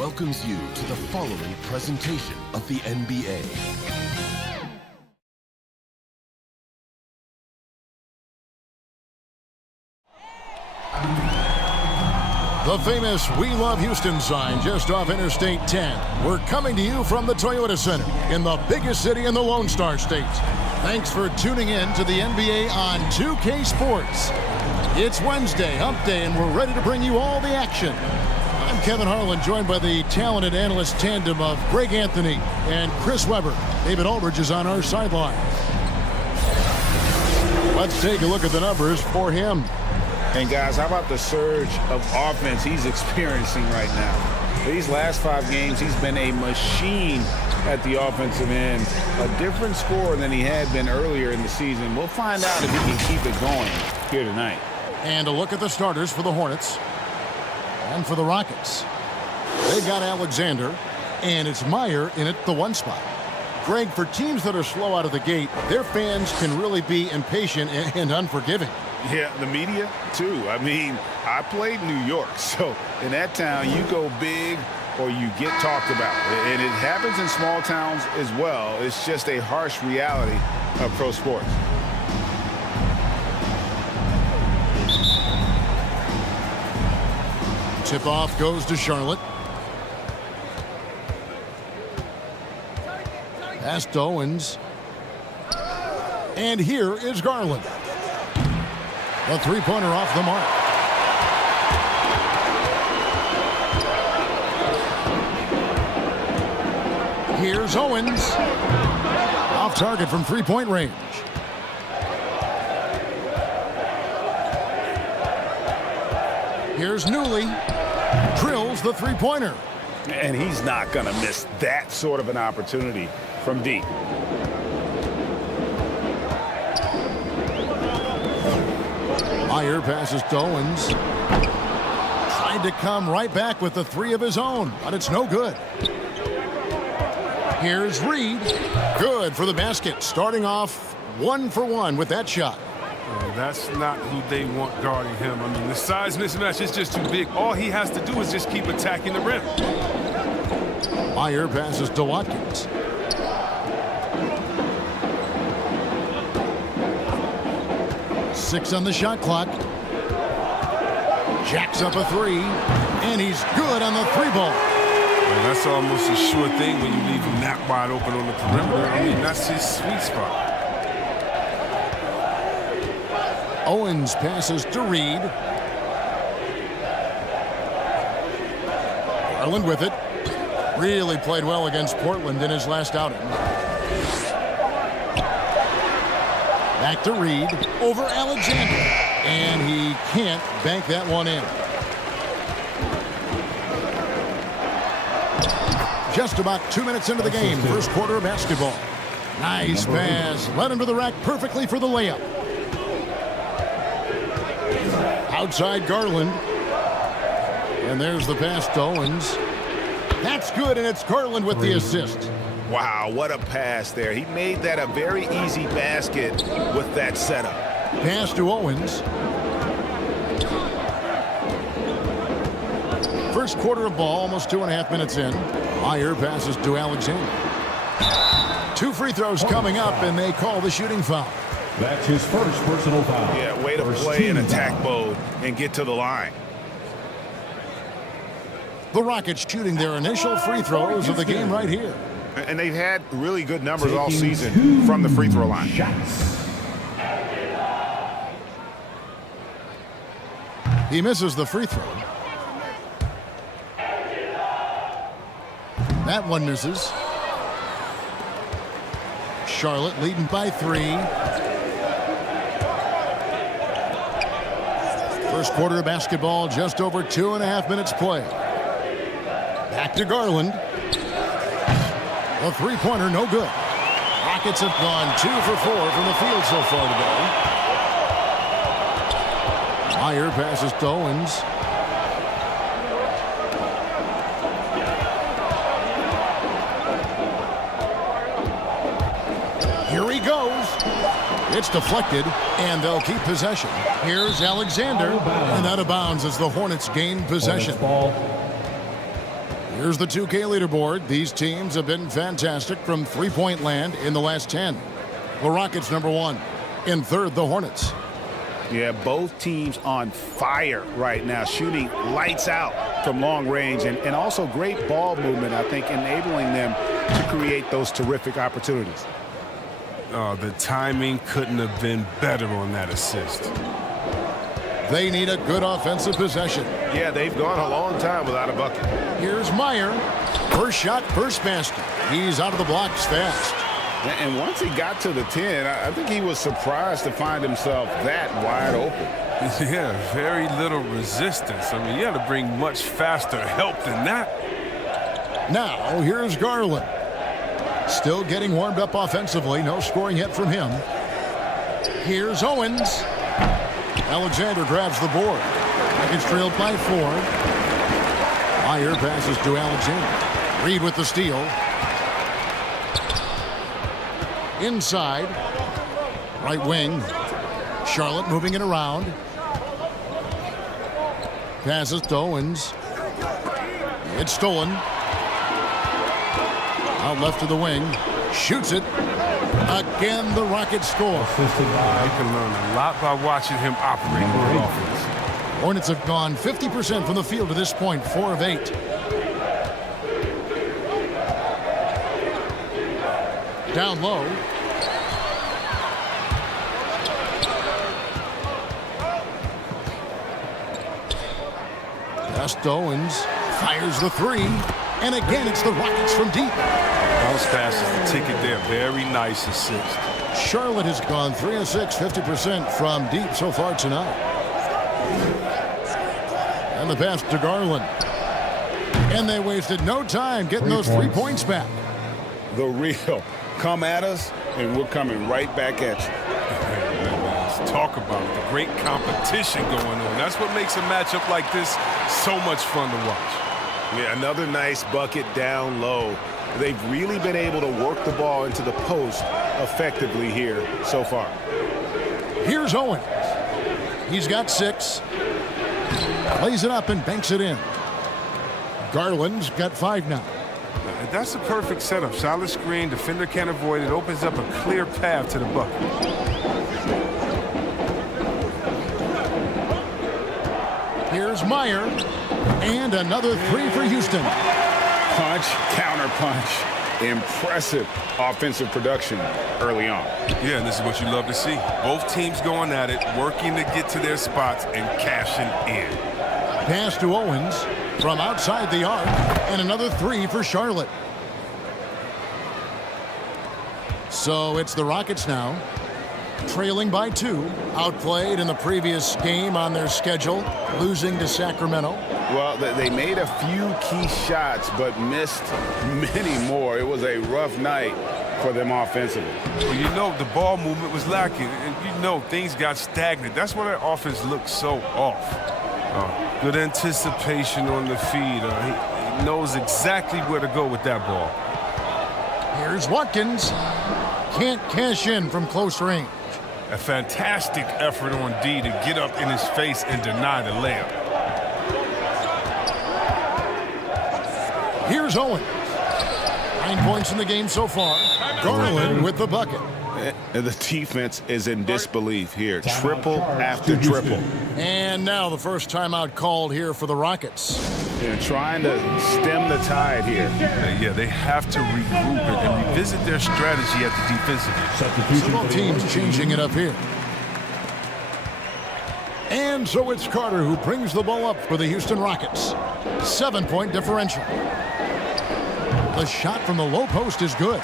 welcomes you to the following presentation of the NBA. The famous We Love Houston sign just off Interstate 10. We're coming to you from the Toyota Center in the biggest city in the Lone Star State. Thanks for tuning in to the NBA on 2K Sports. It's Wednesday, hump day, and we're ready to bring you all the action. I'm Kevin Harlan, joined by the talented analyst tandem of Greg Anthony and Chris Webber. David Aldridge is on our sideline. Let's take a look at the numbers for him. And guys, how about the surge of offense he's experiencing right now? These last 5 games, he's been a machine at the offensive end. A different scorer than he had been earlier in the season. We'll find out if he can keep it going here tonight. And a look at the starters for the Hornets and for the Rockets. They've got Alexander, and it's Meyer in at the 1 spot. Greg, for teams that are slow out of the gate, their fans can really be impatient and unforgiving. Yeah, the media, too. I mean, I played New York, so in that town, you go big or you get talked about. And it happens in small towns as well. It's just a harsh reality of pro sports. Tip-off goes to Charlotte. Pass to Owens. And here is Garland. A three-pointer off the mark. Here's Owens. Off target from three-point range. Here's Newley. Drills the three-pointer. And he's not going to miss that sort of an opportunity from deep. Meyer passes to Owens. Tried to come right back with the 3 of his own, but it's no good. Here's Reed. Good for the basket. Starting off 1 for 1 with that shot. That's not who they want guarding him. I mean, the size mismatch is just too big. All he has to do is just keep attacking the rim. Meyer passes to Watkins. Six on the shot clock. Jacks up a 3, and he's good on the 3-ball. And that's almost a sure thing when you leave him that wide open on the perimeter. I mean, that's his sweet spot. Owens passes to Reed. Garland with it. Really played well against Portland in his last outing. Back to Reed. Over Alexander. And he can't bank that one in. Just about 2 minutes into the game. First quarter of basketball. Nice pass. Led him to the rack perfectly for the layup. Outside Garland. And there's the pass to Owens. That's good, and it's Garland with the assist. Wow, what a pass there. He made that a very easy basket with that setup. Pass to Owens. First quarter of ball, almost 2.5 minutes in. Meyer passes to Alexander. 2 free throws coming up, and they call the shooting foul. That's his first personal foul. Yeah, way to play in attack mode and get to the line. The Rockets shooting their initial free throws of the game right here. And they've had really good numbers all season from the free throw line. He misses the free throw. That one misses. Charlotte leading by 3. First quarter of basketball, just over 2.5 minutes play. Back to Garland. A three-pointer, no good. Rockets have gone 2 for 4 from the field so far today. Meyer passes to Owens. Here he goes. It's deflected, and they'll keep possession. Here's Alexander, and out of bounds as the Hornets gain possession. Here's the 2K leaderboard. These teams have been fantastic from three-point land in the last 10. The Rockets #1. In third, the Hornets. Yeah, both teams on fire right now, shooting lights out from long range, and also great ball movement, I think, enabling them to create those terrific opportunities. The timing couldn't have been better on that assist. They need a good offensive possession. Yeah, they've gone a long time without a bucket. Here's Meyer. First shot, first basket. He's out of the blocks fast. And once he got to the 10, I think he was surprised to find himself that wide open. Yeah, very little resistance. I mean, you got to bring much faster help than that. Now, here's Garland. Still getting warmed up offensively. No scoring yet from him. Here's Owens. Alexander grabs the board. It's trailed by 4. Meyer passes to Alexander. Reed with the steal. Inside. Right wing. Charlotte moving it around. Passes to Owens. It's stolen. Out left to the wing. Shoots it. Again, the Rockets score. You can learn a lot by watching him operate on offense. Hornets have gone 50% from the field to this point, 4 of 8. Down low. Just Owens fires the 3. And again, it's the Rockets from deep. Bounce pass is the ticket there. Very nice assist. Charlotte has gone 3 of 6, 50% from deep so far tonight. And the pass to Garland. And they wasted no time getting those 3 points back. The real. Come at us, and we're coming right back at you. Let's talk about it. The great competition going on. That's what makes a matchup like this so much fun to watch. Yeah, another nice bucket down low. They've really been able to work the ball into the post effectively here so far. Here's Owens. He's got 6. Plays it up and banks it in. Garland's got 5 now. That's a perfect setup. Solid screen, defender can't avoid it. Opens up a clear path to the bucket. Here's Meyer. And another 3 for Houston. Punch, counter punch. Impressive offensive production early on. Yeah, and this is what you love to see. Both teams going at it, working to get to their spots and cashing in. Pass to Owens from outside the arc. And another 3 for Charlotte. So it's the Rockets now. Trailing by 2. Outplayed in the previous game on their schedule. Losing to Sacramento. Well, they made a few key shots, but missed many more. It was a rough night for them offensively. Well, you know, the ball movement was lacking. And you know, things got stagnant. That's why their offense looked so off. Good anticipation on the feed. He knows exactly where to go with that ball. Here's Watkins. Can't cash in from close range. A fantastic effort on D to get up in his face and deny the layup. Here's Owens. 9 points in the game so far. Garland with the bucket. And the defense is in disbelief here. Triple after triple. And now the first timeout called here for the Rockets. They're trying to stem the tide here. Yeah, they have to regroup and revisit their strategy at the defensive end. So both teams changing it up here. And so it's Carter who brings the ball up for the Houston Rockets. 7-point differential. The shot from the low post is good.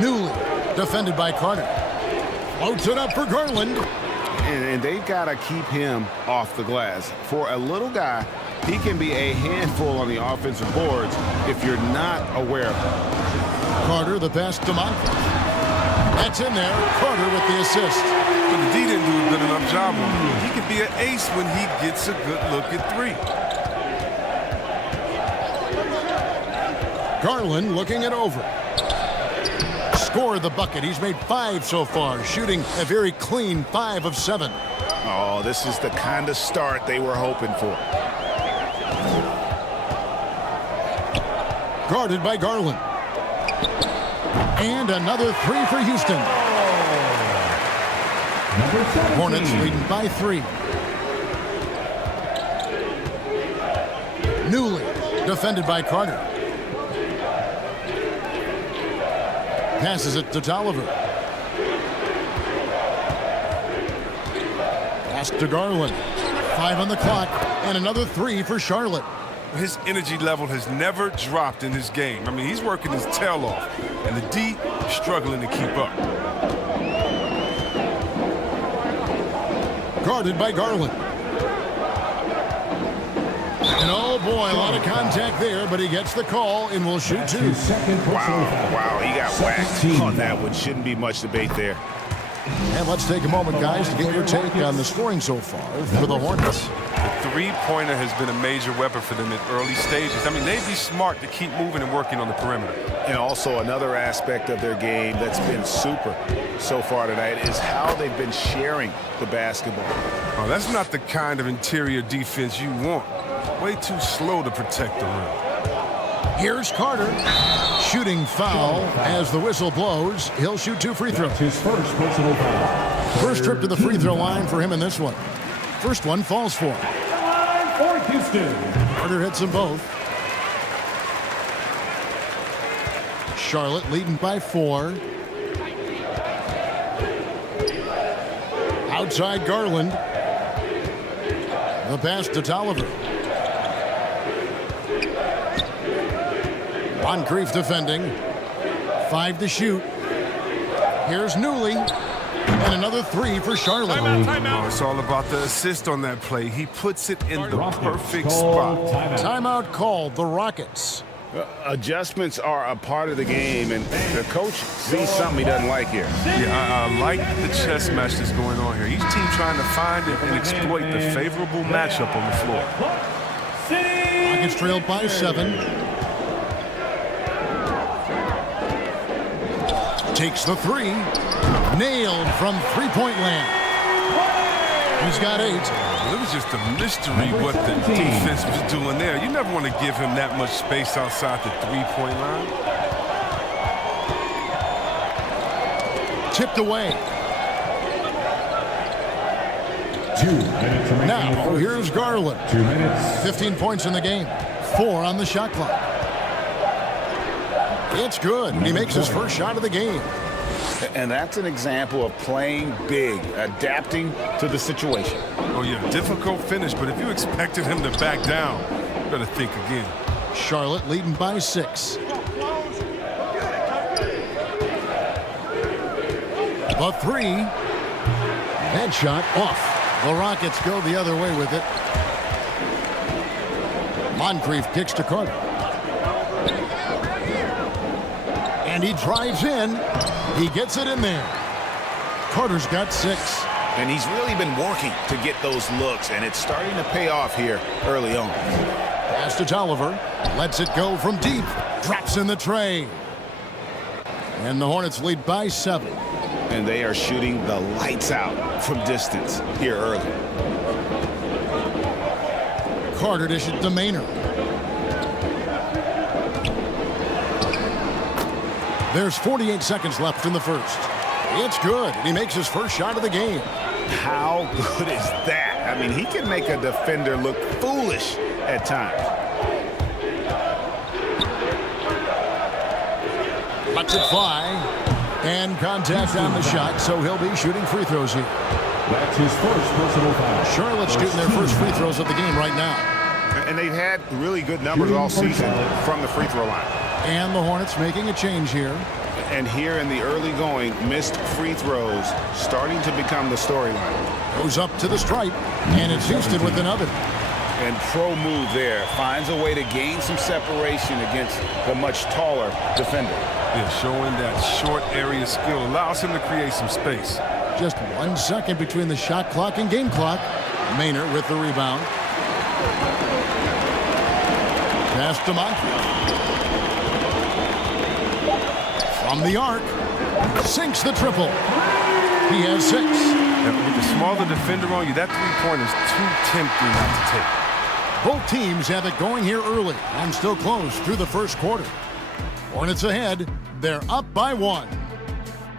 Newly defended by Carter. Floats it up for Garland. And they've got to keep him off the glass. For a little guy, he can be a handful on the offensive boards if you're not aware of him. Carter, the pass to Malcom. That's in there. Carter with the assist. But the D didn't do a good enough job on him. He could be an ace when he gets a good look at 3. Garland looking it over. score the bucket. He's made 5 so far, shooting a very clean 5 of 7. Oh, this is the kind of start they were hoping for. Guarded by Garland. And another 3 for Houston. Hornets leading by 3. Newly defended by Carter. Passes it to Tolliver. Pass to Garland. 5 on the clock, and another 3 for Charlotte. His energy level has never dropped in his game. I mean, he's working his tail off, and the D struggling to keep up. Guarded by Garland. And oh boy, a lot of contact there, but he gets the call and will shoot 2. Wow, he got whacked on that one. Shouldn't be much debate there. And let's take a moment, guys, to get your take on the scoring so far for the Hornets. The three-pointer has been a major weapon for them in early stages. I mean, they'd be smart to keep moving and working on the perimeter. And also another aspect of their game that's been super so far tonight is how they've been sharing the basketball. Oh, that's not the kind of interior defense you want. Way too slow to protect the rim. Here's Carter. Shooting foul as the whistle blows. He'll shoot 2 free throws. His first personal foul. First trip to the free throw line for him in this one. First one falls for him. For Houston. Carter hits them both. Charlotte leading by 4. Outside Garland. The pass to Tolliver. Moncrief defending. 5 to shoot. Here's Newly. And another 3 for Charlotte. Oh, it's all about the assist on that play. He puts it in the perfect spot. Timeout called, the Rockets. Adjustments are a part of the game, and the coach sees something he doesn't like here. Yeah, I like the chess match that's going on here. Each team trying to find and exploit the favorable matchup on the floor. Rockets trailed by 7. Takes the 3. Nailed from three-point land. He's got 8. It was just a mystery what the defense was doing there. You never want to give him that much space outside the three-point line. Tipped away. 2 minutes remaining. Now, here's Garland. 2 minutes. 15 points in the game. 4 on the shot clock. It's good. He makes his first shot of the game. And that's an example of playing big, adapting to the situation. Oh, yeah, difficult finish, but if you expected him to back down, you better think again. Charlotte leading by 6. The 3. Headshot off. The Rockets go the other way with it. Moncrief kicks to Carter. And he drives in. He gets it in there. Carter's got 6. And he's really been working to get those looks, and it's starting to pay off here early on. Pass to Tolliver. Lets it go from deep. Drops in the tray. And the Hornets lead by 7. And they are shooting the lights out from distance here early. Carter dishes to Maynard. There's 48 seconds left in the first. It's good. He makes his first shot of the game. How good is that? I mean, he can make a defender look foolish at times. Lets it fly. And contact on the shot, so he'll be shooting free throws here. That's his first personal foul. Charlotte's shooting their first free throws of the game right now. And they've had really good numbers all season from the free throw line. And the Hornets making a change here. And here in the early going, missed free throws starting to become the storyline. Goes up to the stripe, and it's Houston with another. And pro move there. Finds a way to gain some separation against the much taller defender. Yeah, showing that short area skill allows him to create some space. Just 1 second between the shot clock and game clock. Maynard with the rebound. Pass to Moncrief. From the arc, Sinks the triple. He has 6. And with the smaller defender on you, that three-pointer is too tempting not to take. Both teams have it going here early and still close through the first quarter. Hornets ahead. They're up by 1.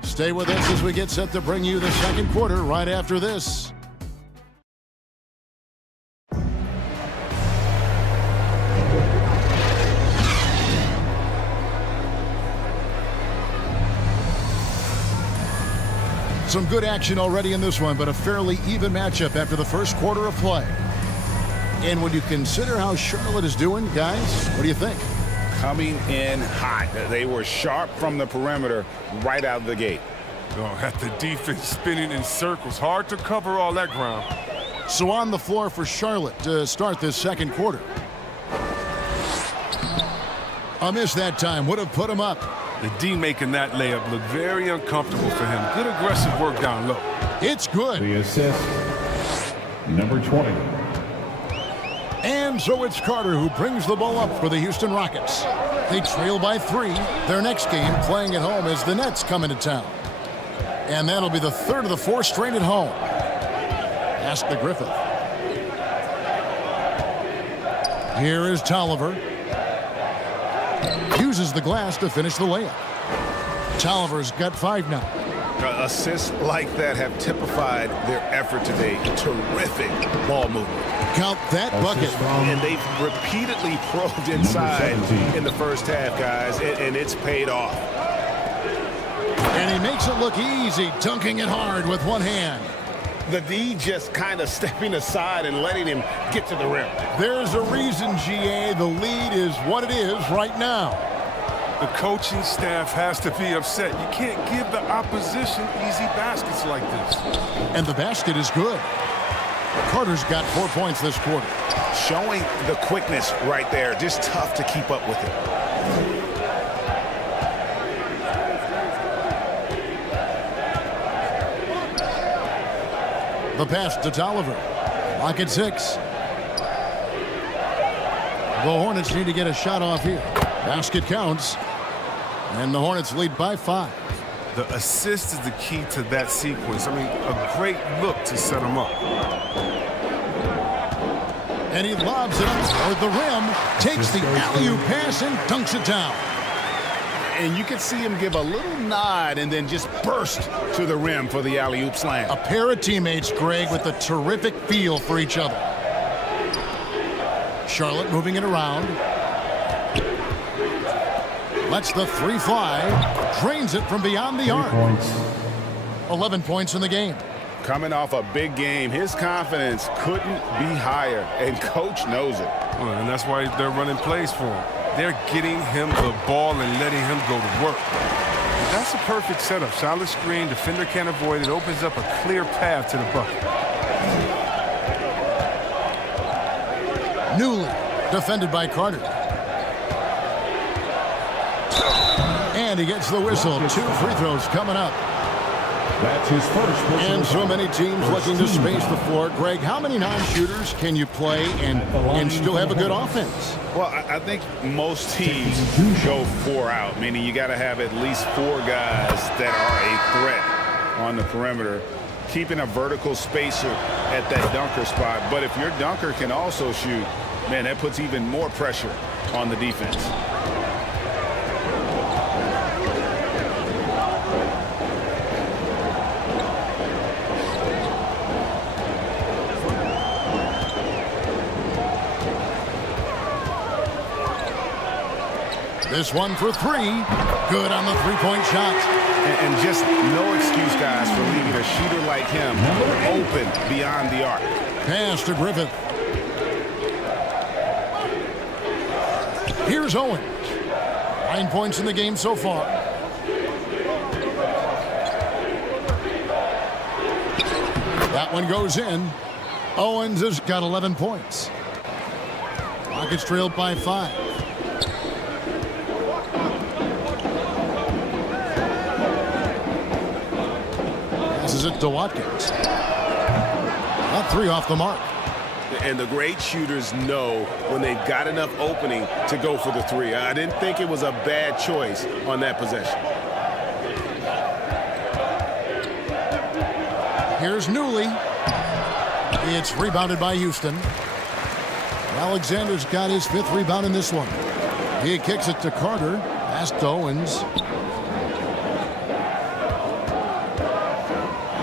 Stay with us as we get set to bring you the second quarter right after this. Some good action already in this one, but a fairly even matchup after the first quarter of play. And when you consider how Charlotte is doing, guys, what do you think? Coming in hot. They were sharp from the perimeter right out of the gate. Oh, at the defense spinning in circles. Hard to cover all that ground. So on the floor for Charlotte to start this second quarter. A miss that time would have put him up. The D making that layup look very uncomfortable for him. Good aggressive work down low. It's good. The assist, number 20. And so it's Carter who brings the ball up for the Houston Rockets. They trail by 3. Their next game playing at home as the Nets come into town. And that'll be the third of the 4 straight at home. Pass to Griffith. Here is Tolliver. Uses the glass to finish the layup. Tolliver's got 5 now. Assists like that have typified their effort today. Terrific ball movement. Count that bucket. And they've repeatedly probed inside in the first half, guys, and it's paid off. And he makes it look easy, dunking it hard with one hand. The D just kind of stepping aside and letting him get to the rim. There's a reason, GA, the lead is what it is right now. The coaching staff has to be upset. You can't give the opposition easy baskets like this. And the basket is good. Carter's got 4 points this quarter. Showing the quickness right there. Just tough to keep up with it. The pass to Tolliver. Lock at 6. The Hornets need to get a shot off here. Basket counts. And the Hornets lead by 5. The assist is the key to that sequence. I mean, a great look to set them up. And he lobs it up toward the rim. Takes the alley-oop pass and dunks it down. And you can see him give a little nod and then just burst to the rim for the alley-oop slam. A pair of teammates, Greg, with a terrific feel for each other. Charlotte moving it around. Lets the 3 fly. Drains it from beyond the arc. 11 points in the game. Coming off a big game, his confidence couldn't be higher, and coach knows it. Well, and that's why they're running plays for him. They're getting him the ball and letting him go to work. That's a perfect setup. Solid screen, defender can't avoid it. Opens up a clear path to the bucket. Newly defended by Carter. And he gets the whistle. 2 free throws coming up. That's his first. And so many teams looking to space the floor. Greg, how many non-shooters can you play and still have a good offense? Well, I think most teams go 4 out, meaning you got to have at least 4 guys that are a threat on the perimeter, keeping a vertical spacer at that dunker spot. But if your dunker can also shoot, man, that puts even more pressure on the defense. This one for 3. Good on the 3-point shot. And just no excuse, guys, for leaving a shooter like him open beyond the arc. Pass to Griffith. Here's Owens. 9 points in the game so far. That one goes in. Owens has got 11 points. Rockets trailed by 5. Passes it to Watkins. That 3 off the mark. And the great shooters know when they've got enough opening to go for the 3. I didn't think it was a bad choice on that possession. Here's Newley. It's rebounded by Houston. Alexander's got his 5th rebound in this one. He kicks it to Carter. Pass to Owens.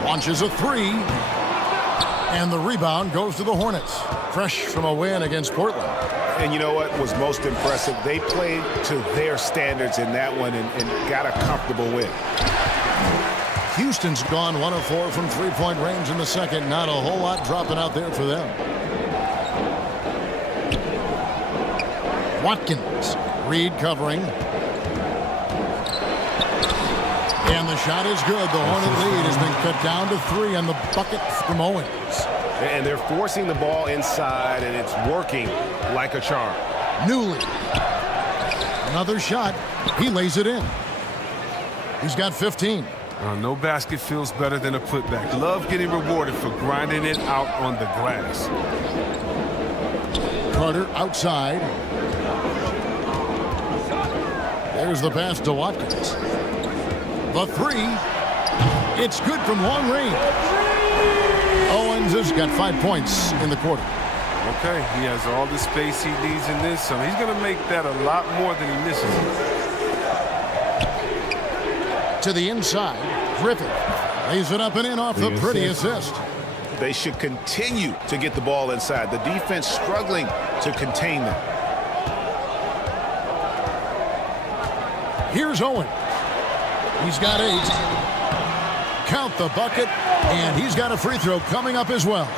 Launches a 3. And the rebound goes to the Hornets. Fresh from a win against Portland. And you know what was most impressive? They played to their standards in that one and got a comfortable win. Houston's gone 1 of 4 from three-point range in the second. Not a whole lot dropping out there for them. Watkins. Reed covering. And the shot is good. The Hornet lead has been cut down to 3 on the bucket from Owens. And they're forcing the ball inside, and it's working like a charm. Newley. Another shot. He lays it in. He's got 15. No basket feels better than a putback. Love getting rewarded for grinding it out on the glass. Carter outside. There's the pass to Watkins. The 3. It's good from long range. Owens has got 5 points in the quarter. Okay, he has all the space he needs in this, so he's going to make that a lot more than he misses. To the inside, Griffin lays it up and in off the pretty assist. They should continue to get the ball inside. The defense struggling to contain them. Here's Owen. He's got 8. Count the bucket, and he's got a free throw coming up as well.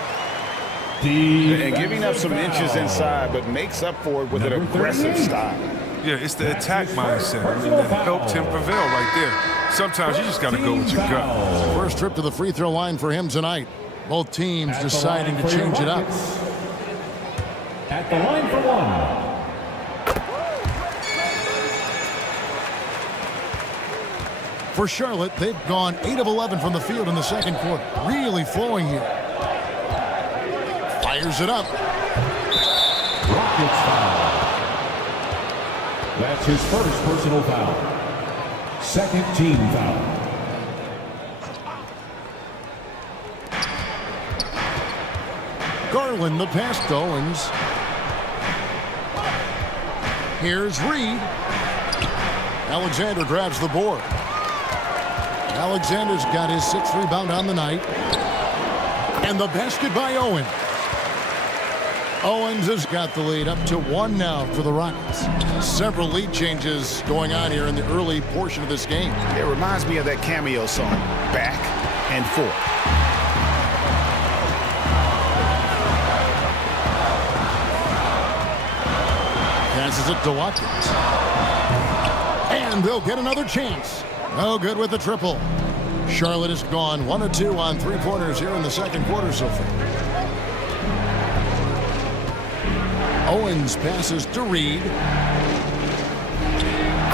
And giving up some inches inside, but makes up for it with an aggressive style. Yeah, it's the attack mindset. I mean, that helped him prevail right there. Sometimes you just got to go with your gut. First trip to the free throw line for him tonight. Both teams deciding to change it up. At the line for 1. For Charlotte, they've gone 8 of 11 from the field in the second quarter. Really flowing here. Fires it up. Rockets foul. That's his first personal foul. Second team foul. Garland, the pass to Owens. Here's Reed. Alexander grabs the board. Alexander's got his 6th rebound on the night. And the basket by Owens. Owens has got the lead up to 1 now for the Rockets. Several lead changes going on here in the early portion of this game. It reminds me of that cameo song, Back and Forth. Passes it to Watkins. And they'll get another chance. No good with the triple. Charlotte has gone 1 of 2 on three-pointers here in the second quarter so far. Owens passes to Reed.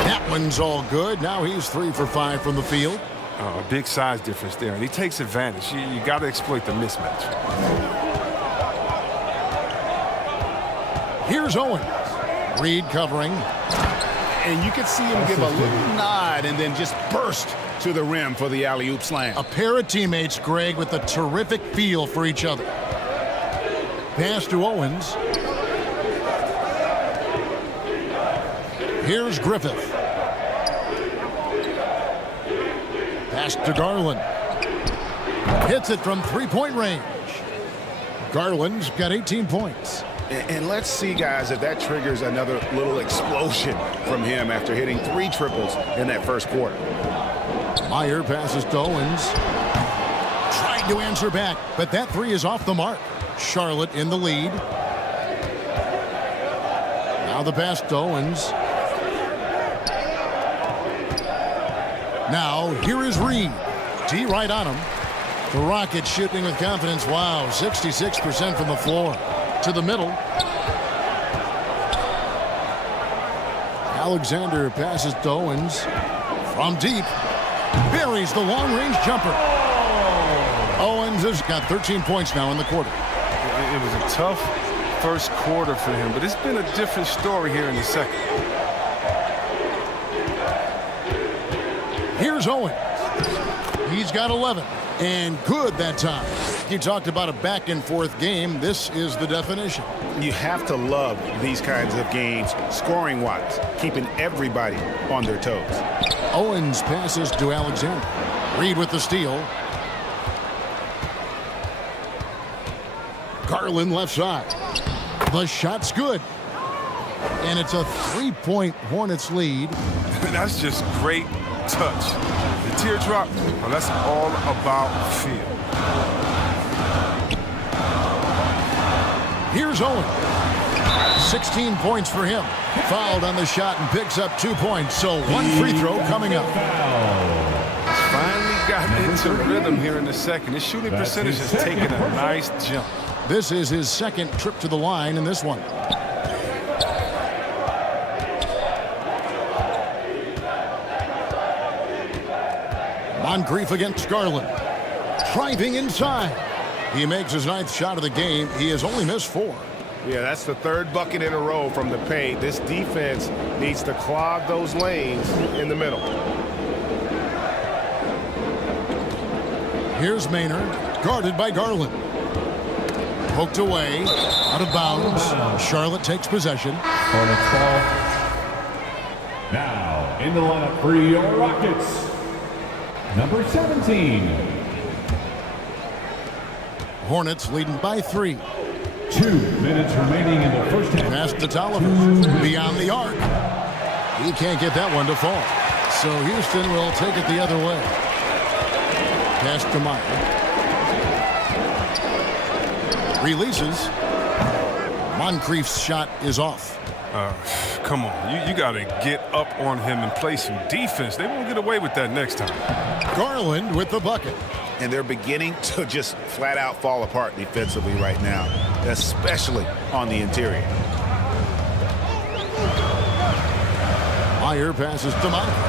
That one's all good. Now he's 3 for 5 from the field. A big size difference there, and he takes advantage. You got to exploit the mismatch. Here's Owens. Reed covering. And you could see him give a little nod and then just burst to the rim for the alley-oop slam. A pair of teammates, Greg, with a terrific feel for each other. Pass to Owens. Here's Griffith. Pass to Garland. Hits it from three-point range. Garland's got 18 points. And let's see, guys, if that triggers another little explosion from him after hitting 3 triples in that first quarter. Meyer passes to Owens. Tried to answer back, but that 3 is off the mark. Charlotte in the lead. Now the pass to Owens. Now here is Reed. T right on him. The Rockets shooting with confidence. Wow, 66% from the floor. To the middle. Alexander passes to Owens. From deep. Buries the long-range jumper. Owens has got 13 points now in the quarter. It was a tough first quarter for him, but it's been a different story here in the second. Here's Owens. He's got 11. And good that time. You talked about a back-and-forth game. This is the definition. You have to love these kinds of games, scoring-wise, keeping everybody on their toes. Owens passes to Alexander. Reed with the steal. Garland left side. The shot's good. And it's a 3-point Hornets lead. That's just great touch. The teardrop, well, that's all about feel. Here's Owens. 16 points for him. Fouled on the shot and picks up 2 points. So one free throw coming up. Finally got into rhythm here in the second. His shooting percentage has taken a nice jump. This is his second trip to the line in this one. Moncrief against Garland. Driving inside. He makes his 9th shot of the game. He has only missed 4. Yeah, that's the 3rd bucket in a row from the paint. This defense needs to clog those lanes in the middle. Here's Maynard, guarded by Garland. Poked away, out of bounds. Charlotte takes possession. Hornets ball. Now in the lineup for your Rockets, number 17. Hornets leading by 3. 2 minutes remaining in the first half. Pass to Tolliver, beyond the arc. He can't get that one to fall. So Houston will take it the other way. Pass to Meyer. Releases. Moncrief's shot is off. Come on, you got to get up on him and play some defense. They won't get away with that next time. Garland with the bucket. And they're beginning to just flat out fall apart defensively right now, especially on the interior. Meyer passes to Moncrief.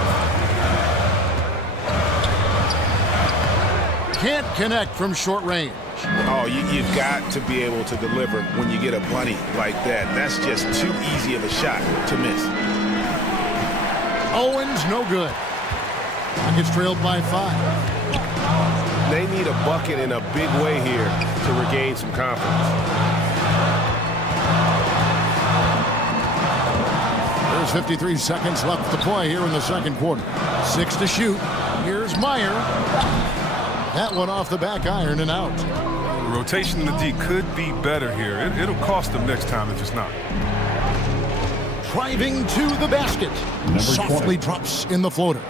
Can't connect from short range. Oh, you've got to be able to deliver when you get a bunny like that. That's just too easy of a shot to miss. Owens, no good. Rockets trailed by 5. They need a bucket in a big way here to regain some confidence. There's 53 seconds left to play here in the second quarter. 6 to shoot. Here's Meyer. That one off the back iron and out. Rotation in the D could be better here. It'll cost them next time if it's not. Driving to the basket. Softly drops in the floater.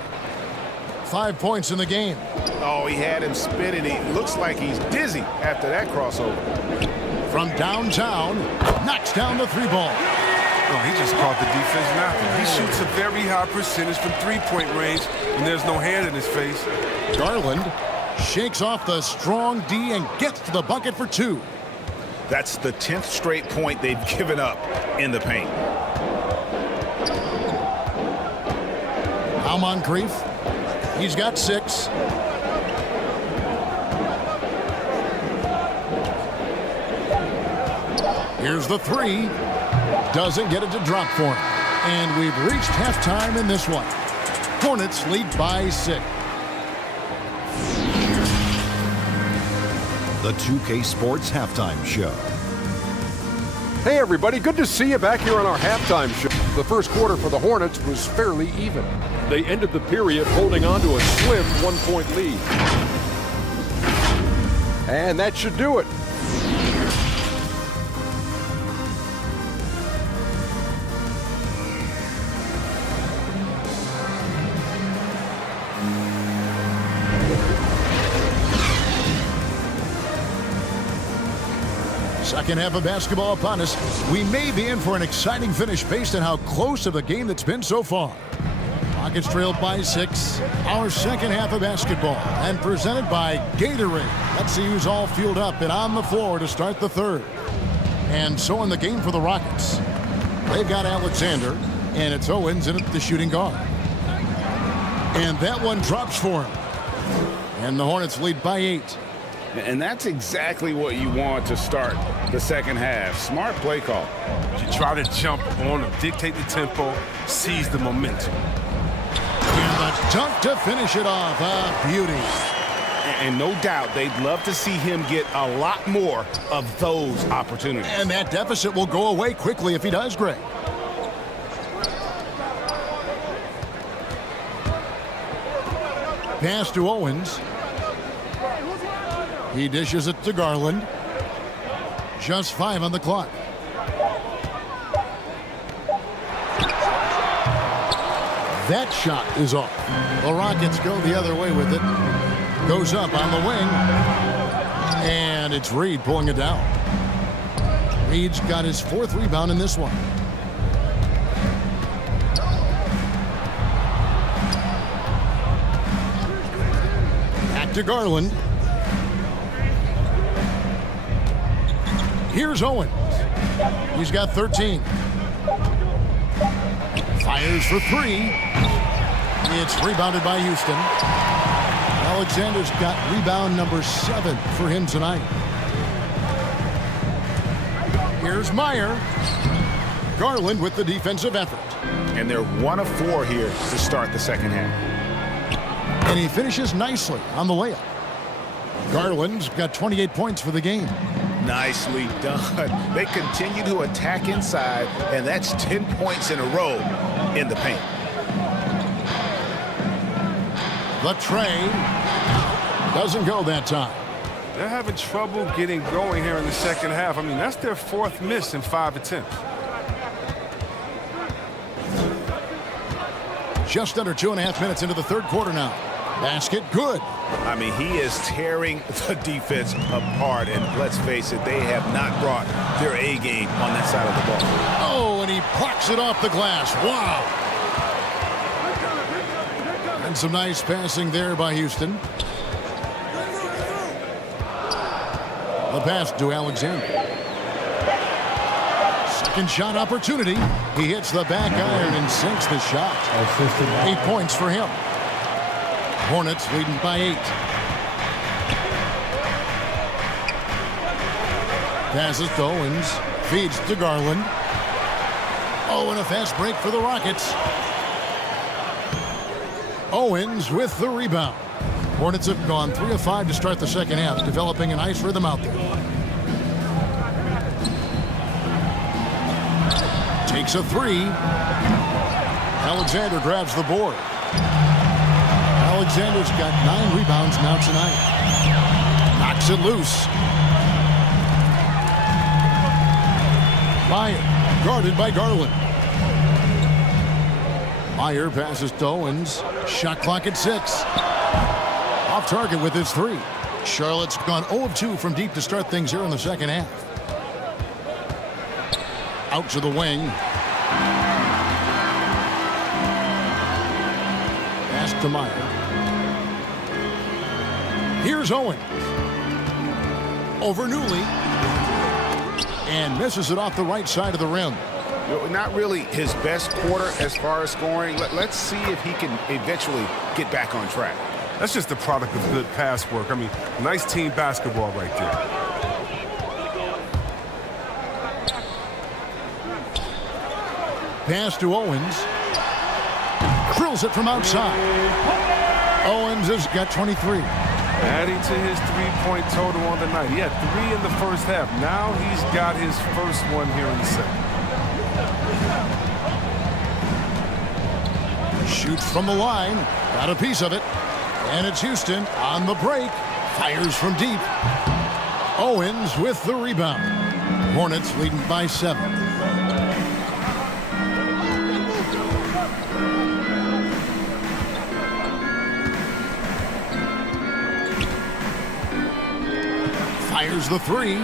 5 points in the game. Oh, he had him spinning. He looks like he's dizzy after that crossover. From downtown, knocks down the 3-ball. Oh, he just caught the defense napping. He shoots a very high percentage from 3-point range, and there's no hand in his face. Garland shakes off the strong D and gets to the bucket for 2. That's the 10th straight point they've given up in the paint. Now Moncrief. He's got 6. Here's the 3. Doesn't get it to drop for him. And we've reached halftime in this one. Hornets lead by 6. The 2K Sports Halftime Show. Hey everybody, good to see you back here on our halftime show. The first quarter for the Hornets was fairly even. They ended the period holding on to a slim 1-point lead. And that should do it. Second half of basketball upon us. We may be in for an exciting finish based on how close of the game that's been so far. Rockets trailed by 6. Our second half of basketball and presented by Gatorade. Let's see who's all fueled up and on the floor to start the third. And so in the game for the Rockets, they've got Alexander, and it's Owens in at the shooting guard. And that one drops for him. And the Hornets lead by 8. And that's exactly what you want to start the second half. Smart play call. You try to jump on them, dictate the tempo, seize the momentum. And the dunk to finish it off. A beauty. and no doubt they'd love to see him get a lot more of those opportunities. And that deficit will go away quickly if he does, Greg. Pass to Owens. He dishes it to Garland. Just 5 on the clock. That shot is off. The Rockets go the other way with it. Goes up on the wing. And it's Reed pulling it down. Reed's got his 4th rebound in this one. Back to Garland. Here's Owens. He's got 13. Fires for 3. It's rebounded by Houston. Alexander's got rebound number 7 for him tonight. Here's Meyer. Garland with the defensive effort. And they're 1 of 4 here to start the second half. And he finishes nicely on the layup. Garland's got 28 points for the game. Nicely done. They continue to attack inside, and that's 10 points in a row in the paint. The tray doesn't go that time. They're having trouble getting going here in the second half. I mean, that's their 4th miss in 5 attempts. Just under 2.5 minutes into the third quarter now. Basket good. I mean, he is tearing the defense apart, and let's face it, they have not brought their A game on that side of the ball. Oh, and he plucks it off the glass. Wow. And some nice passing there by Houston. The pass to Alexander. Second shot opportunity. He hits the back iron and sinks the shot. 8 points for him. Hornets leading by 8. Passes to Owens. Feeds to Garland. Oh, and a fast break for the Rockets. Owens with the rebound. Hornets have gone 3 of 5 to start the second half, developing a nice rhythm out there. Takes a 3. Alexander grabs the board. Alexander's got 9 rebounds now tonight. Knocks it loose. Meyer, guarded by Garland. Meyer passes to Owens. Shot clock at 6. Off target with his 3. Charlotte's gone 0 of 2 from deep to start things here in the second half. Out to the wing. Pass to Meyer. Here's Owens. Over Newley. And misses it off the right side of the rim. Not really his best quarter as far as scoring. Let's see if he can eventually get back on track. That's just the product of good pass work. I mean, nice team basketball right there. Pass to Owens. Drills it from outside. Owens has got 23. Adding to his 3-point total on the night. He had 3 in the first half. Now he's got his first one here in the second. Shoots from the line. Got a piece of it. And it's Houston on the break. Fires from deep. Owens with the rebound. Hornets leading by 7. Fires the 3.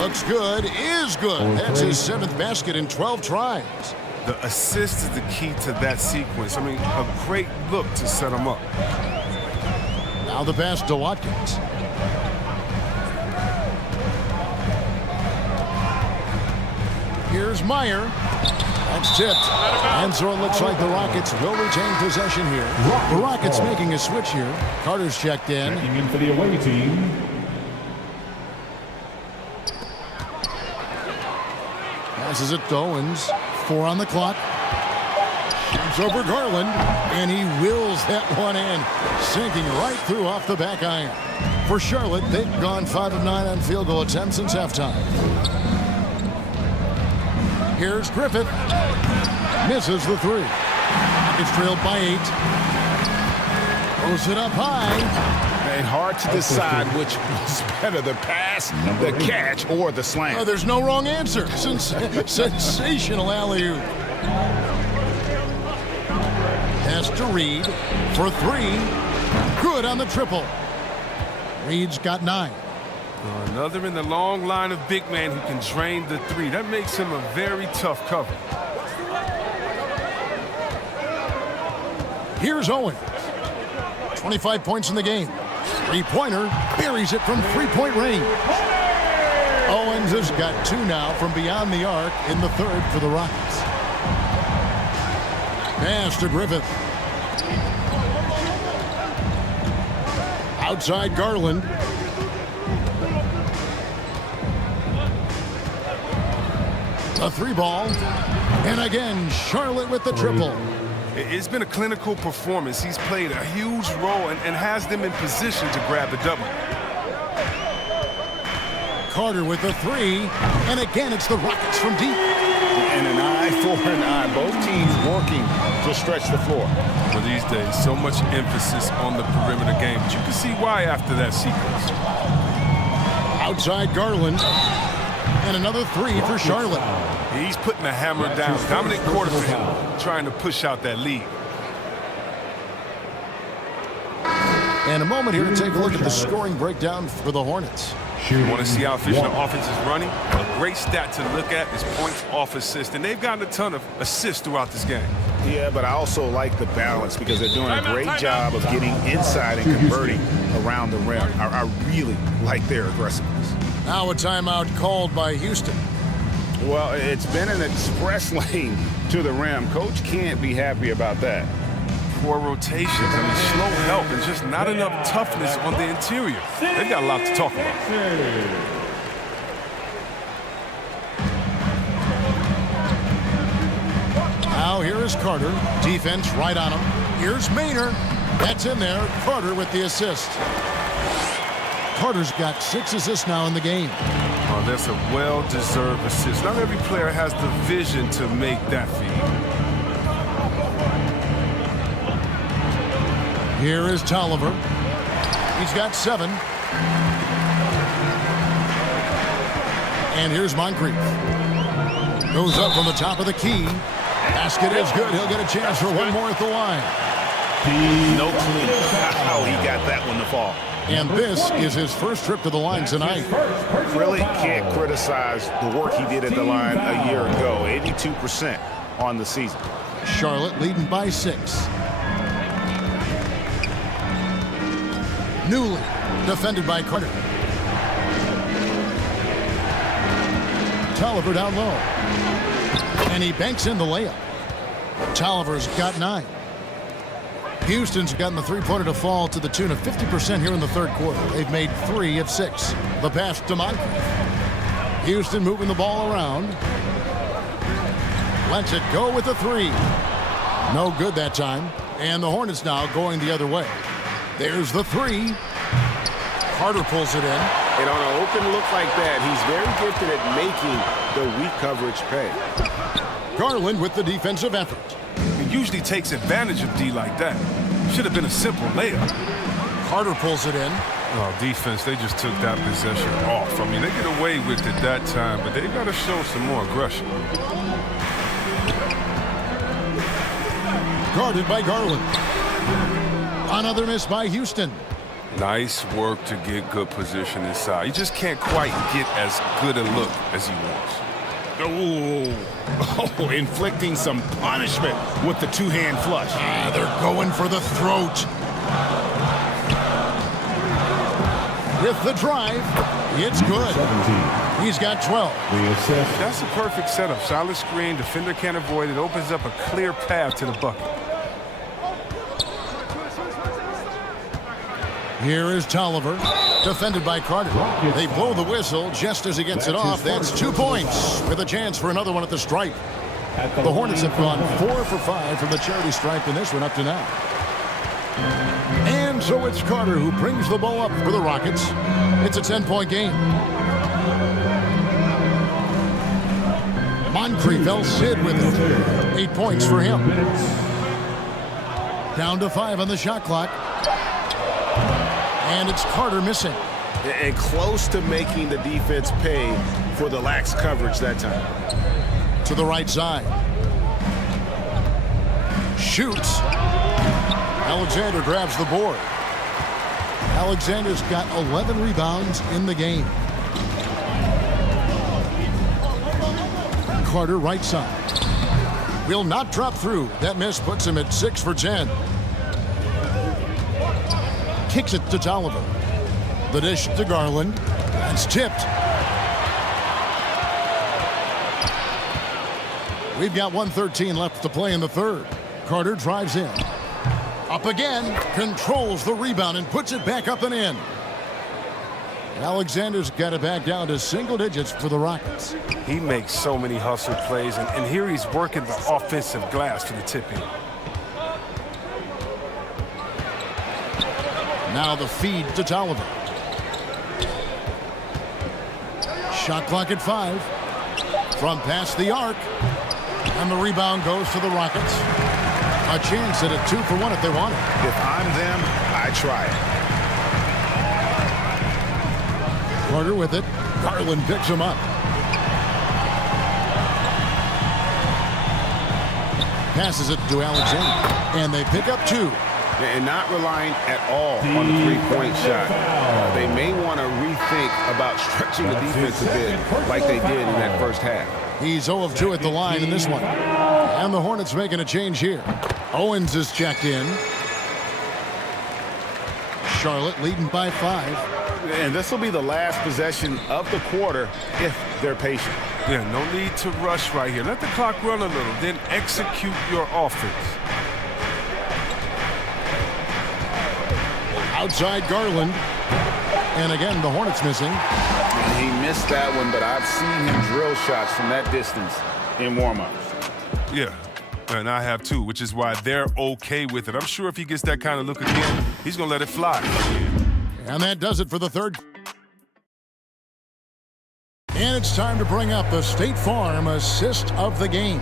Looks good. Is good. That's his 7th basket in 12 tries. The assist is the key to that sequence. I mean, a great look to set him up. Now the pass to Watkins. Here's Meyer. That's tipped. And so it looks like the Rockets will retain possession here. The Rockets making a switch here. Carter's checked in. Checking in for the away team. Passes it to Owens. 4 on the clock. Shoots over Garland. And he wills that one in. Sinking right through off the back iron. For Charlotte, they've gone 5 of 9 on field goal attempts since halftime. Here's Griffith. Misses the 3. It's trailed by 8. Throws it up high. And hard to decide which was better, the pass, the catch, or the slam. Oh, there's no wrong answer. Sensational alley-oop. Pass to Reed for 3. Good on the triple. Reed's got 9. Another in the long line of big man who can drain the 3. That makes him a very tough cover. Here's Owens. 25 points in the game. Three-pointer buries it from three-point range. Owens has got 2 now from beyond the arc in the 3rd for the Rockets. Pass to Griffith. Outside Garland. A 3-ball. And again, Charlotte with the triple. It's been a clinical performance. He's played a huge role and has them in position to grab the double. Carter with the 3. And again, it's the Rockets from deep. And an eye for an eye. Both teams working to stretch the floor. For these days, so much emphasis on the perimeter game. But you can see why after that sequence. Outside Garland. And another 3 for Charlotte. He's putting the hammer down. Dominant quarter for him, trying to push out that lead. And a moment here to take a look at the scoring breakdown for the Hornets. You want to see how efficient the offense is running? A great stat to look at is points off assist. And they've gotten a ton of assists throughout this game. Yeah, but I also like the balance because they're doing a great job of getting inside and converting around the rim. I really like their aggressiveness. Now a timeout called by Houston. Well, it's been an express lane to the rim. Coach can't be happy about that. Poor rotations. I mean, slow help and just not enough toughness on the interior. They've got a lot to talk about. Now here is Carter. Defense right on him. Here's Maynard. That's in there. Carter with the assist. Carter's got 6 assists now in the game. Oh, that's a well-deserved assist. Not every player has the vision to make that feed. Here is Tolliver. He's got 7. And here's Moncrief. Goes up from the top of the key. Basket is good. He'll get a chance for one more at the line. No clue how he got that one to fall. And this is his first trip to the line tonight. Really can't criticize the work he did at the line a year ago. 82% on the season. Charlotte leading by 6. Newly defended by Carter. Tolliver down low. And he banks in the layup. Tolliver's got 9. Houston's gotten the 3-pointer to fall to the tune of 50% here in the 3rd quarter. They've made 3 of 6. The pass to Moncrief. Houston moving the ball around. Lets it go with the 3. No good that time. And the Hornets now going the other way. There's the 3. Carter pulls it in. And on an open look like that, he's very gifted at making the weak coverage pay. Garland with the defensive effort. He usually takes advantage of D like that. Should have been a simple layup. Carter pulls it in. Oh, defense, they just took that possession off. I mean, they get away with it that time, but they've got to show some more aggression. Guarded by Garland. Another miss by Houston. Nice work to get good position inside. He just can't quite get as good a look as he wants. Oh, inflicting some punishment with the 2-hand flush. They're going for the throat. With the drive, it's good. He's got 12. That's a perfect setup. Solid screen, defender can't avoid it. Opens up a clear path to the bucket. Here is Tolliver, defended by Carter. They blow the whistle just as he gets it off. That's 2 points with a chance for another one at the stripe. The Hornets have gone 4 for 5 from the charity stripe in this one up to now. And So it's Carter who brings the ball up for the Rockets. It's a 10-point game. Moncrief El-Cid with it. 8 points for him. Down to 5 on the shot clock. And it's Carter missing. And close to making the defense pay for the lax coverage that time. To the right side. Shoots. Alexander grabs the board. Alexander's got 11 rebounds in the game. Carter right side. Will not drop through. That miss puts him at 6 for 10. Kicks it to Tolliver. The dish to Garland. That's tipped. We've got 1:13 left to play in the third. Carter drives in. Up again. Controls the rebound and puts it back up and in. Alexander's got it back down to single digits for the Rockets. He makes so many hustle plays, and here he's working the offensive glass to the tip-in. Now the feed to Tolliver. Shot clock at 5. From past the arc. And the rebound goes to the Rockets. A chance at a 2-for-1 if they want it. If I'm them, I try it. Carter with it. Garland picks him up. Passes it to Alexander. And they pick up 2. And not relying at all on the three-point shot. They may want to rethink about stretching the defense a bit like they did in that first half. He's 0 of 2 at the line in this one. And the Hornets making a change here. Owens is checked in. Charlotte leading by 5. And this will be the last possession of the quarter if they're patient. Yeah, no need to rush right here. Let the clock run a little, then execute your offense. Outside Garland. And again, the Hornets missing. He missed that one, but I've seen him drill shots from that distance in warm-ups. Yeah, and I have too, which is why they're okay with it. I'm sure if he gets that kind of look again, he's going to let it fly. And that does it for the third. And it's time to bring up the State Farm assist of the game.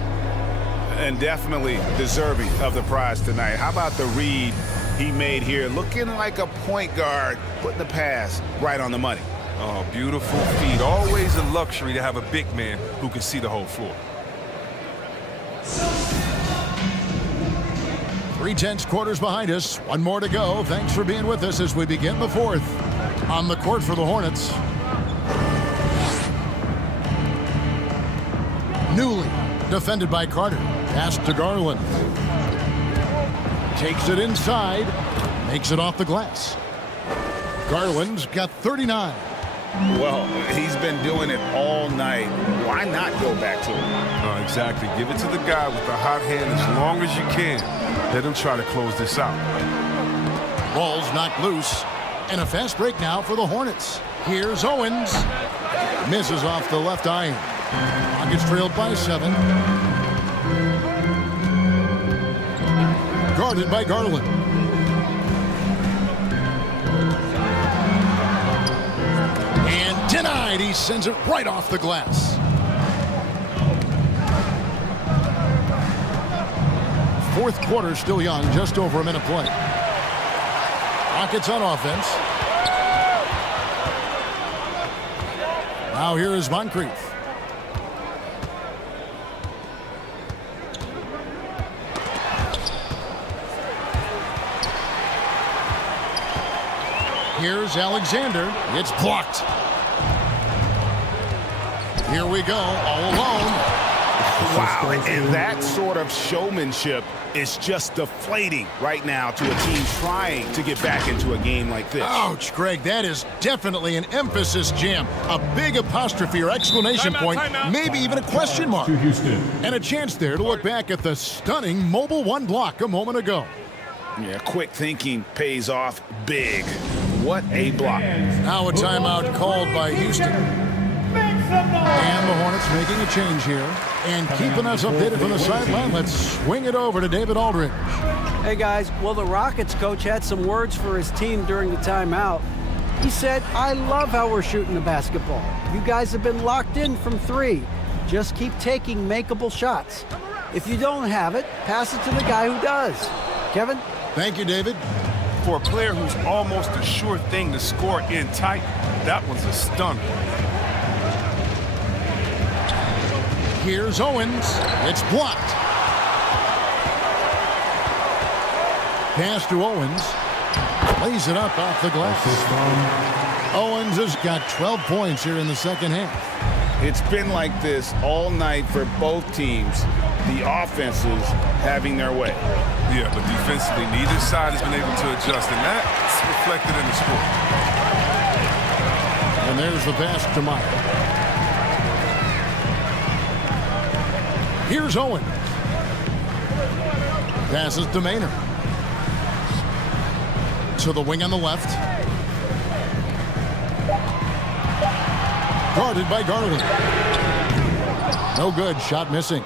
And definitely deserving of the prize tonight. How about the read he made here? Looking like a point guard, putting the pass right on the money. Oh, beautiful feed. Always a luxury to have a big man who can see the whole floor. 3/10 quarters behind us. One more to go. Thanks for being with us as we begin the fourth. On the court for the Hornets. Newly defended by Carter. Pass to Garland. Takes it inside. Makes it off the glass. Garland's got 39. Well, he's been doing it all night. Why not go back to him? Oh, exactly. Give it to the guy with the hot hand as long as you can. Let him try to close this out. Ball's knocked loose. And a fast break now for the Hornets. Here's Owens. Misses off the left iron. Rockets trailed by 7. Guarded by Garland. And denied. He sends it right off the glass. Fourth quarter still young, just over a minute play. Rockets on offense. Now here is Moncrief. Here's Alexander. It's blocked. Here we go, all alone. Wow, and that sort of showmanship is just deflating right now to a team trying to get back into a game like this. Ouch, Greg, that is definitely an emphasis jam. A big apostrophe or exclamation point, maybe even a question mark. To Houston. And a chance there to look back at the stunning Mobile 1 block a moment ago. Yeah, quick thinking pays off big. What a block. Now a timeout called by Houston. And the Hornets making a change here. And keeping us updated from the sideline, let's swing it over to David Aldridge. Hey guys, well the Rockets coach had some words for his team during the timeout. He said, I love how we're shooting the basketball. You guys have been locked in from 3. Just keep taking makeable shots. If you don't have it, pass it to the guy who does. Kevin? Thank you, David. For a player who's almost a sure thing to score in tight, that was a stunner. Here's Owens. It's blocked. Pass to Owens. Lays it up off the glass. Owens has got 12 points here in the second half. It's been like this all night for both teams. The offenses having their way. Yeah, but defensively, neither side has been able to adjust, and that's reflected in the score. And there's the pass to Meyer. Here's Owen. Passes to Maynard. To the wing on the left. Guarded by Garland. No good. Shot missing.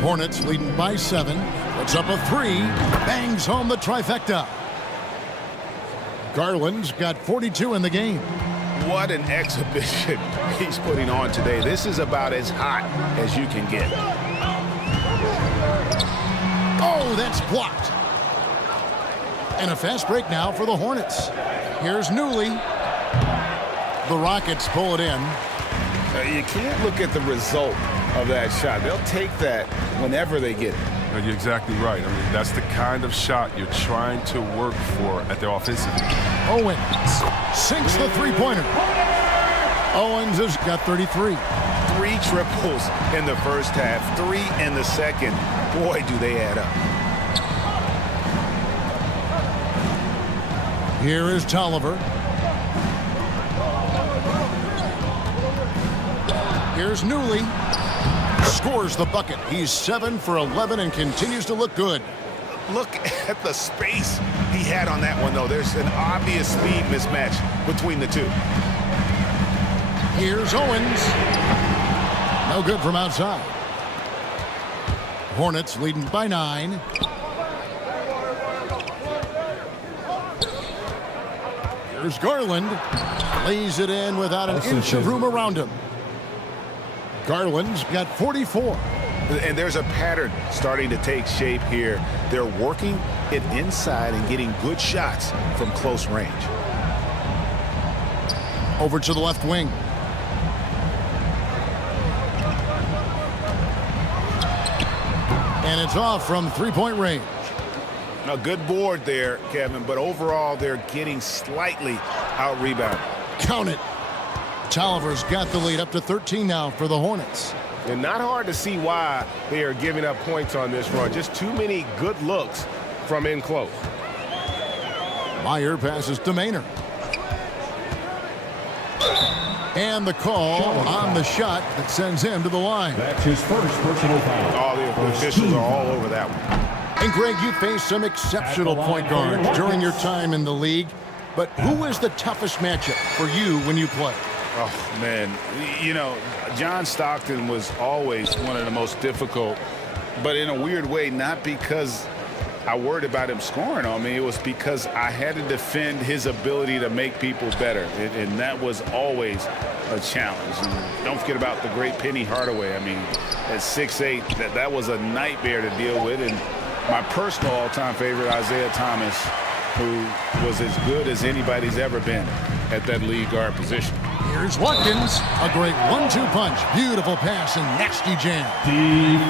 Hornets leading by 7. Puts up a 3. Bangs home the trifecta. Garland's got 42 in the game. What an exhibition he's putting on today. This is about as hot as you can get. Oh, that's blocked. And a fast break now for the Hornets. Here's Newley. The Rockets pull it in. You can't look at the result of that shot. They'll take that whenever they get it. You're exactly right. I mean, that's the kind of shot you're trying to work for at the offensive end. Owens sinks the three-pointer. Owens has got 33. 3 triples in the first half, 3 in the second. Boy, do they add up. Here is Tolliver. Here's Newley. Scores the bucket. He's 7 for 11 and continues to look good. Look at the space he had on that one, though. There's an obvious speed mismatch between the two. Here's Owens. No good from outside. Hornets leading by 9. Here's Garland. Lays it in without an inch of room around him. Garland's got 44. And there's a pattern starting to take shape here. They're working it inside and getting good shots from close range. Over to the left wing. And it's off from three-point range. A good board there, Kevin, but overall they're getting slightly out-rebounded. Count it. Tolliver's got the lead up to 13 now for the Hornets. And not hard to see why they are giving up points on this run. Just too many good looks from in close. Meyer passes to Maynard. And the call on the shot that sends him to the line. That's his first personal foul. All the officials are all over that one. And Greg, you faced some exceptional point guards during your time in the league. But who is the toughest matchup for you when you play? Oh, man. You know, John Stockton was always one of the most difficult, but in a weird way, not because I worried about him scoring on me. It was because I had to defend his ability to make people better, and that was always a challenge. And don't forget about the great Penny Hardaway. I mean, at 6'8", that was a nightmare to deal with. And my personal all-time favorite, Isaiah Thomas, who was as good as anybody's ever been at that lead guard position. Here's Watkins, a great 1-2 punch. Beautiful pass and nasty jam.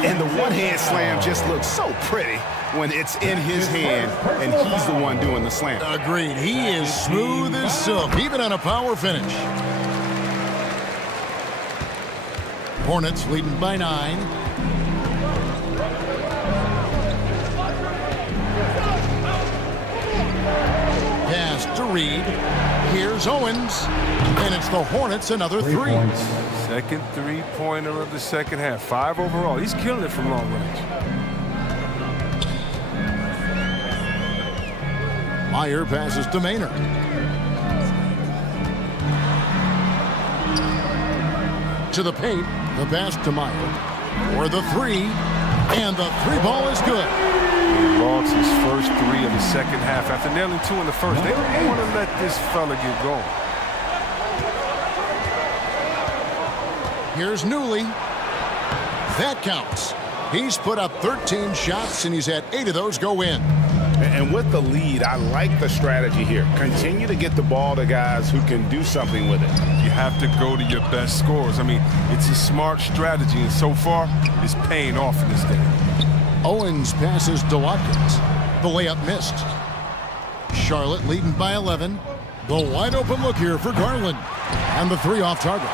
And the one-hand slam just looks so pretty when it's in his hand and he's the one doing the slam. Agreed. He is smooth as silk, even on a power finish. Hornets leading by 9. Pass to Reed. Here's Owens. And it's the Hornets another 3. Second three-pointer of the second half. 5 overall. He's killing it from long range. Meyer passes to Maynard. To the paint. The pass to Meyer. For the 3. And the 3 ball is good. He lost his first 3 of the second half after nailing 2 in the first. They don't want to let this fella get going. Here's Newley. That counts. He's put up 13 shots, and he's had 8 of those go in. And with the lead, I like the strategy here. Continue to get the ball to guys who can do something with it. You have to go to your best scorers. I mean, it's a smart strategy, and so far, it's paying off in this game. Owens passes to Watkins. The layup missed. Charlotte leading by 11. The wide open look here for Garland. And the 3 off target.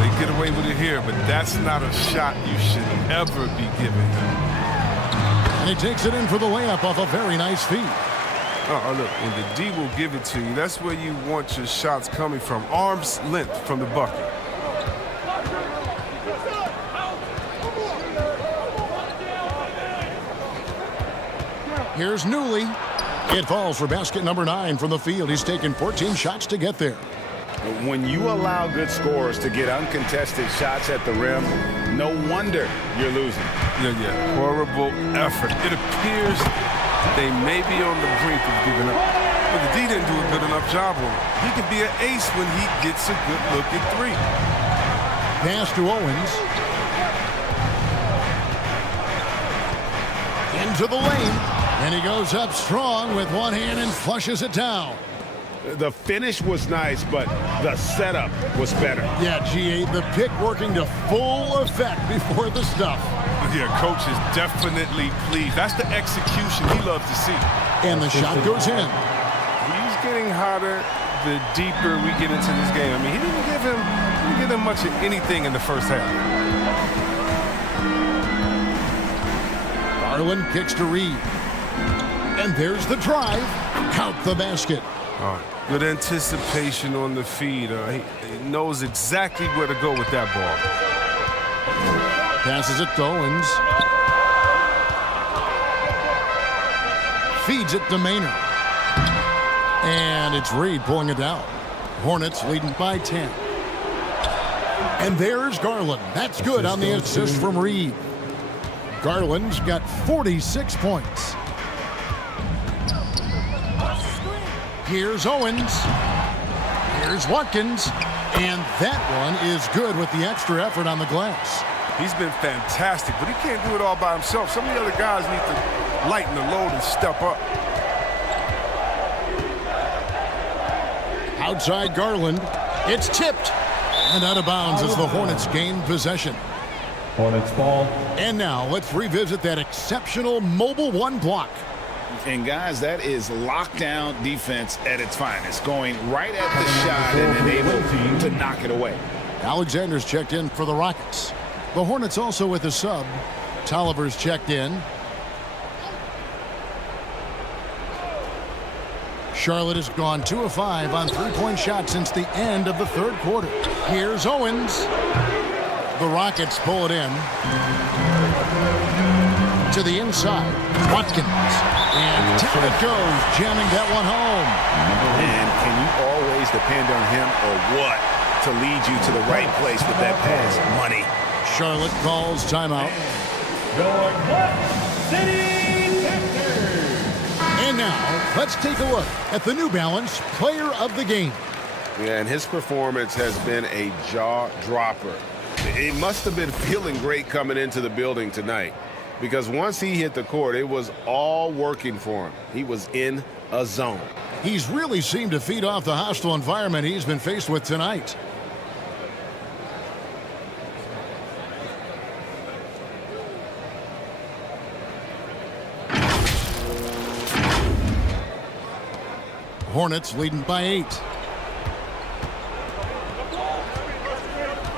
They get away with it here, but that's not a shot you should ever be giving. And he takes it in for the layup off a very nice feed. Look, and the D will give it to you. That's where you want your shots coming from. Arm's length from the bucket. Here's Newley. It falls for basket number 9 from the field. He's taken 14 shots to get there. When you allow good scorers to get uncontested shots at the rim, no wonder you're losing. Yeah, horrible effort. It appears they may be on the brink of giving up. But the D didn't do a good enough job on it. He can be an ace when he gets a good look at 3. Pass to Owens. Into the lane. And he goes up strong with one hand and flushes it down. The finish was nice, but the setup was better. Yeah, GA, the pick working to full effect before the stuff. Yeah, coach is definitely pleased. That's the execution he loves to see. And the shot goes in. He's getting hotter the deeper we get into this game. I mean, he didn't give him much of anything in the first half. Garland kicks to Reed. And there's the drive. Count the basket. Good anticipation on the feed. He knows exactly where to go with that ball. Passes it to Owens. Feeds it to Maynard. And it's Reed pulling it down. Hornets leading by 10. And there's Garland. That's good on the assist from Reed. Garland's got 46 points. Here's Owens. Here's Watkins. And that one is good with the extra effort on the glass. He's been fantastic, but he can't do it all by himself. Some of the other guys need to lighten the load and step up. Outside Garland. It's tipped. And out of bounds as the Hornets gain possession. Hornets ball. And now let's revisit that exceptional mobile 1 block. And guys, that is lockdown defense at its finest, going right at the shot and then able to knock it away. Alexander's checked in for the Rockets. The Hornets also with a sub. Tolliver's checked in. Charlotte has gone 2 of 5 on 3-point shots since the end of the 3rd quarter. Here's Owens. The Rockets pull it in. To the inside. Watkins. And down it goes, jamming that one home. And can you always depend on him or what to lead you to the right place with that pass? Money. Charlotte calls timeout. And now, let's take a look at the New Balance Player of the Game. Yeah, and his performance has been a jaw-dropper. It must have been feeling great coming into the building tonight, because once he hit the court, it was all working for him. He was in a zone. He's really seemed to feed off the hostile environment he's been faced with tonight. Hornets leading by 8.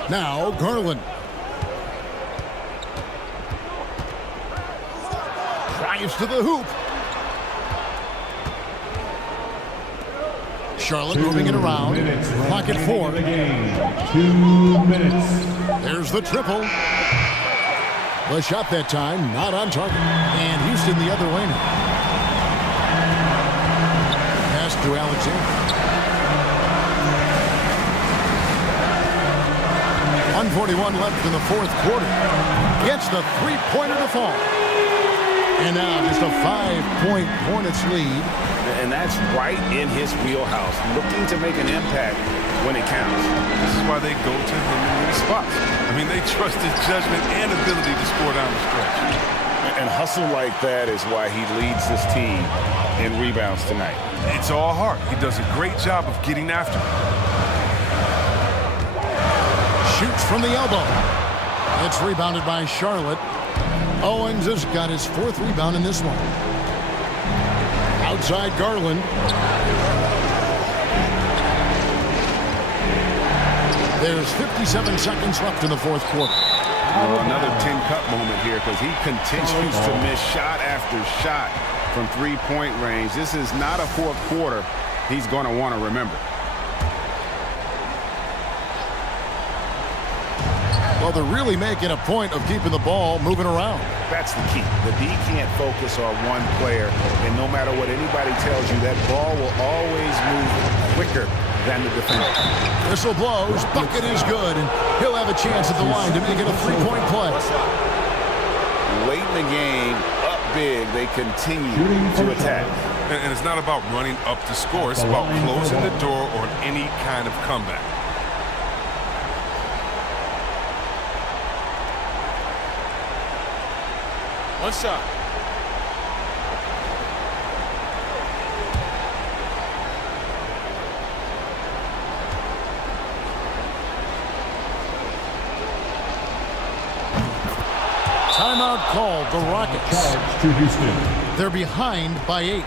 Now Garland. Drives to the hoop. Charlotte moving it around. Clock at 4. 2 minutes. There's the triple. The shot that time not on target. And Houston the other way now. Pass to Alexander. 1:41 left in the 4th quarter. Gets the 3-pointer to fall. And now just a 5-point Hornets lead. And that's right in his wheelhouse, looking to make an impact when it counts. This is why they go to him in these spots. I mean, they trust his judgment and ability to score down the stretch. And hustle like that is why he leads this team in rebounds tonight. It's all heart. He does a great job of getting after it. Shoots from the elbow. It's rebounded by Charlotte. Owens has got his 4th rebound in this one. Outside Garland. There's 57 seconds left in the 4th quarter. Well, another 10-cup moment here because he continues to miss shot after shot from three-point range. This is not a 4th quarter he's going to want to remember. Well, they're really making a point of keeping the ball moving around. That's the key. The D can't focus on one player, and no matter what anybody tells you, that ball will always move quicker than the defender. Whistle blows, bucket is good, and he'll have a chance at the line to make it a 3-point play. Late in the game, up big, they continue to attack. And it's not about running up the score. It's about closing the door on any kind of comeback. One shot. Timeout called, the Rockets. Charge to Houston. They're behind by 8.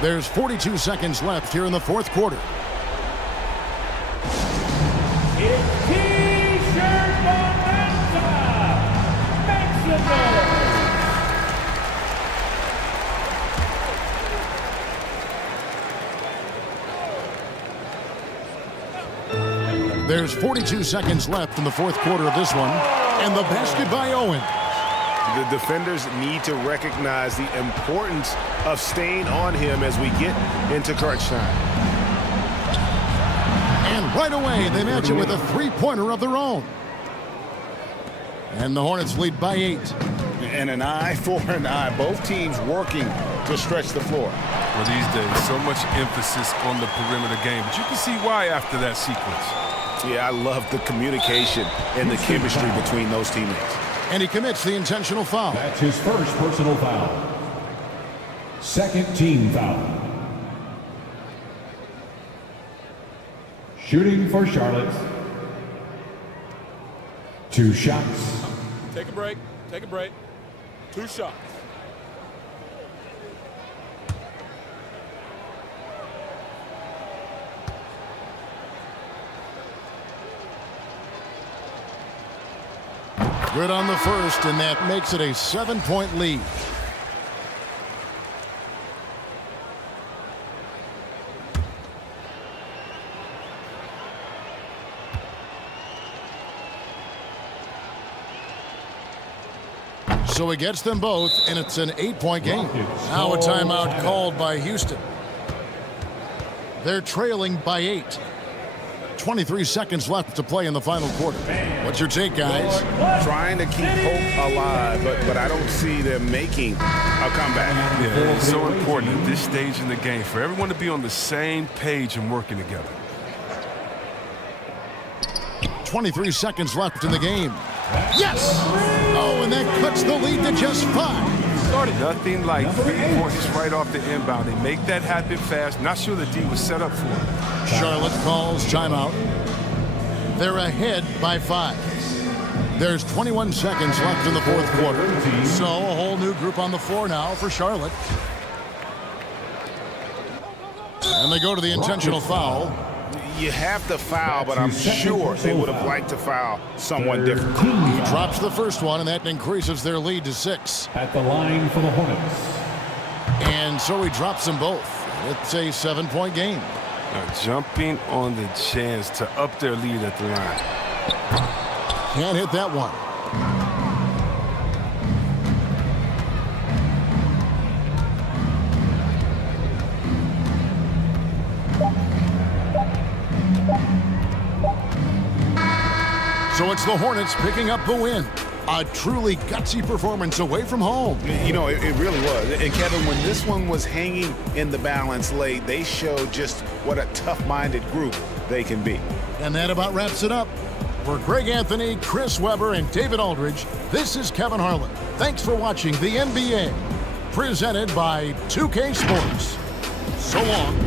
There's 42 seconds left here in the 4th quarter. It's T-shirt momentum. Mexico. There's 42 seconds left in the 4th quarter of this one. And the basket by Owens. The defenders need to recognize the importance of staying on him as we get into crunch time. And right away, they match it with a 3-pointer of their own. And the Hornets lead by 8. And an eye for an eye. Both teams working to stretch the floor. Well, these days, so much emphasis on the perimeter game. But you can see why after that sequence. Yeah, I love the communication and the chemistry between those teammates. And he commits the intentional foul. That's his first personal foul. Second team foul. Shooting for Charlotte. 2 shots. Take a break. Take a break. 2 shots. Good on the first, and that makes it a 7-point lead. So he gets them both, and it's an 8-point game. Now a timeout called by Houston. They're trailing by 8. 23 seconds left to play in the final quarter. What's your take, guys? Trying to keep hope alive, but I don't see them making a comeback. Yeah, it's so important at this stage in the game for everyone to be on the same page and working together. 23 seconds left in the game. Yes! Oh, and that cuts the lead to just 5. Nothing like 3 points right off the inbound. They make that happen fast. Not sure the D was set up for it. Charlotte calls timeout. They're ahead by 5. There's 21 seconds left in the 4th quarter. So a whole new group on the floor now for Charlotte. And they go to the intentional foul. You have to foul, but I'm sure they would have liked to foul someone different. He drops the first one, and that increases their lead to 6. At the line for the Hornets. And so he drops them both. It's a 7-point game. Jumping on the chance to up their lead at the line. Can't hit that one. So it's the Hornets picking up the win. A truly gutsy performance away from home. You know, it really was. And Kevin, when this one was hanging in the balance late, they showed just what a tough-minded group they can be. And that about wraps it up. For Greg Anthony, Chris Webber, and David Aldridge, this is Kevin Harlan. Thanks for watching the NBA, presented by 2K Sports. So long.